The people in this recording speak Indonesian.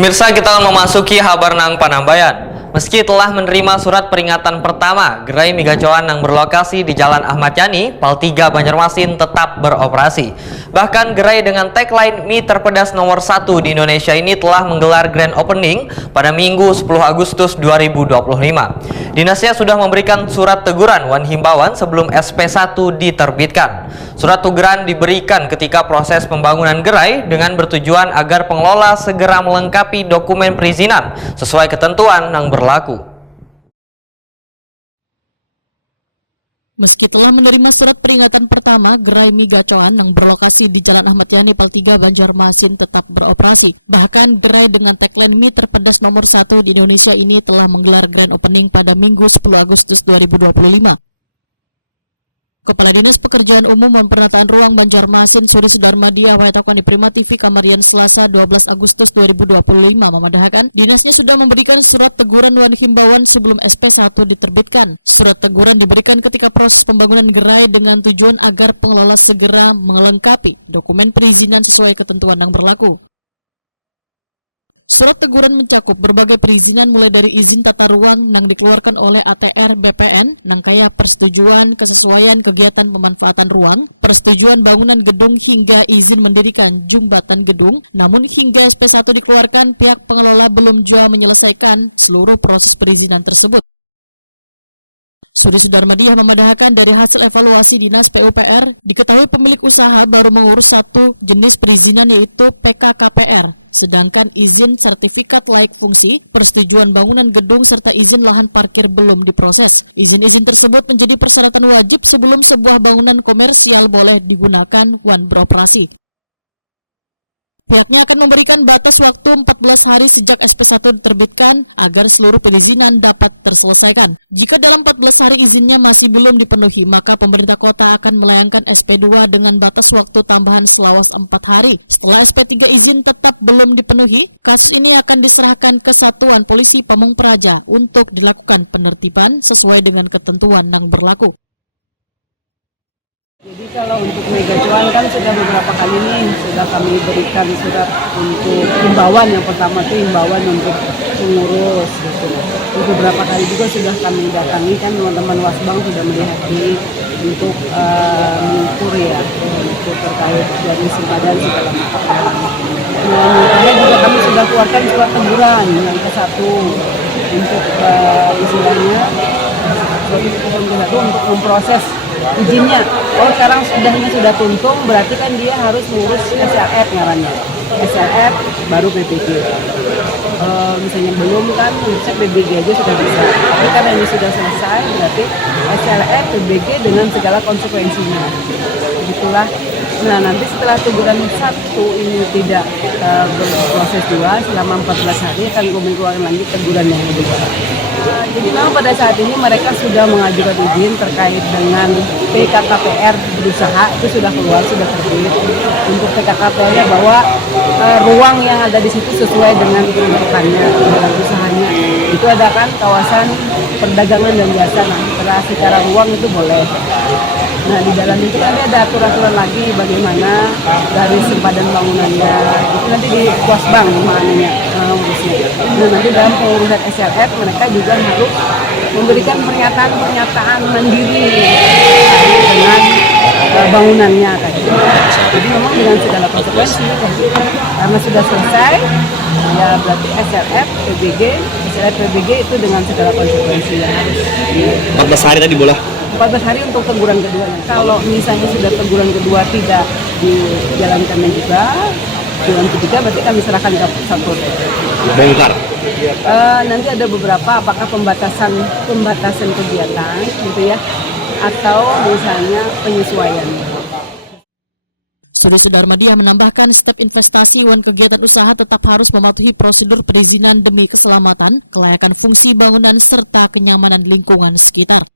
Pemirsa, kita akan memasuki Habar Nang Panambayan. Meski telah menerima surat peringatan pertama, gerai mie gacoan yang berlokasi di Jalan Ahmad Yani, Pal 3 Banjarmasin tetap beroperasi. Bahkan gerai dengan tagline mie terpedas nomor 1 di Indonesia ini telah menggelar grand opening pada Minggu 10 Agustus 2025. Dinasnya sudah memberikan surat teguran wan himbauan sebelum SP1 diterbitkan. Surat teguran diberikan ketika proses pembangunan gerai dengan bertujuan agar pengelola segera melengkapi dokumen perizinan sesuai ketentuan yang berlaku. Meski telah menerima surat peringatan pertama, gerai mie gacoan yang berlokasi di Jalan Ahmad Yani Pal 3 Banjarmasin tetap beroperasi. Bahkan gerai dengan tagline mie terpedas nomor 1 di Indonesia ini telah menggelar grand opening pada Minggu 10 Agustus 2025. Kepala Dinas Pekerjaan Umum dan Penataan Ruang Banjarmasin Suri Sudarmadia wayatakan di Prima TV Kamarian Selasa 12 Agustus 2025 memadahakan dinasnya sudah memberikan surat teguran wan himbauan sebelum SP1 diterbitkan. Surat teguran diberikan ketika proses pembangunan gerai dengan tujuan agar pengelola segera melengkapi dokumen perizinan sesuai ketentuan yang berlaku. Surat teguran mencakup berbagai perizinan mulai dari izin tata ruang yang dikeluarkan oleh ATR BPN, nang kaya persetujuan kesesuaian kegiatan pemanfaatan ruang, persetujuan bangunan gedung hingga izin mendirikan jembatan gedung. Namun hingga SP1 dikeluarkan, pihak pengelola belum juga menyelesaikan seluruh proses perizinan tersebut. Suri Sudarmadia memadahakan dari hasil evaluasi Dinas PUPR, diketahui pemilik usaha baru mengurus satu jenis perizinan yaitu PKKPR. Sedangkan izin sertifikat layak fungsi, persetujuan bangunan gedung, serta izin lahan parkir belum diproses. Izin-izin tersebut menjadi persyaratan wajib sebelum sebuah bangunan komersial boleh digunakan wan beroperasi. Pihaknya akan memberikan batas waktu 14 hari sejak SP1 diterbitkan agar seluruh perizinan dapat terselesaikan. Jika dalam 14 hari izinnya masih belum dipenuhi, maka pemerintah kota akan melayangkan SP2 dengan batas waktu tambahan selawas 4 hari. Setelah SP3 izin tetap belum dipenuhi, kasus ini akan diserahkan ke Satuan Polisi Pamung Praja untuk dilakukan penertiban sesuai dengan ketentuan yang berlaku. Jadi kalau untuk mie gacoan kan sudah beberapa kali nih sudah kami berikan surat untuk himbauan. Yang pertama itu himbauan untuk pengurus gitu. Terus beberapa kali juga sudah kami datangi, kan teman-teman Wasbang sudah melihat ini untuk mengukur mengukur terkait dari sempadan segala macam. Nah, makanya juga kami sudah keluarkan surat teguran yang ke-1 untuk istilahnya surat teguran ke-1 untuk memproses izinnya. Oh, sekarang sudah tuntung, berarti kan dia harus mengurus SLF ngarannya. SLF baru PBG. Misalnya belum kan, mesti PBG aja sudah bisa. Tapi karena ini sudah selesai, berarti SLF, PBG dengan segala konsekuensinya. Begitulah. Nah, nanti setelah teguran 1 ini tidak berproses 2, selama 14 hari akan kami keluarkan lagi teguran yang kedua. Jadi memang pada saat ini mereka sudah mengajukan izin terkait dengan PKKPR berusaha, itu sudah keluar, sudah terbit untuk PKKPR bahwa ruang yang ada di situ sesuai dengan peruntukannya dalam usahanya. Itu ada kan kawasan perdagangan dan jasa. Nah, secara ruang itu boleh. Nah, di dalam itu kan ada aturan-aturan lagi bagaimana garis sempadan bangunannya. Itu nanti di Wasbang urusnya. Dan nanti dalam pengurusan SLF mereka juga harus memberikan pernyataan mandiri dengan bangunannya kayak gitu. Jadi memang dengan segala konsekuensi kayak gitu. Karena sudah selesai, ya berarti SLF, PBG itu dengan segala konsekuensi yang harus. 14 hari tadi bola. 14 hari untuk teguran kedua. Kalau misalnya sudah teguran kedua tidak dijalankannya juga, teguran ketiga berarti kami serahkan ke Satpol PP. Bongkar. Nanti ada beberapa, apakah pembatasan kegiatan gitu ya, atau misalnya penyesuaian. Suri Sudarmadia menambahkan setiap investasi wan kegiatan usaha tetap harus mematuhi prosedur perizinan demi keselamatan, kelayakan fungsi bangunan, serta kenyamanan lingkungan sekitar.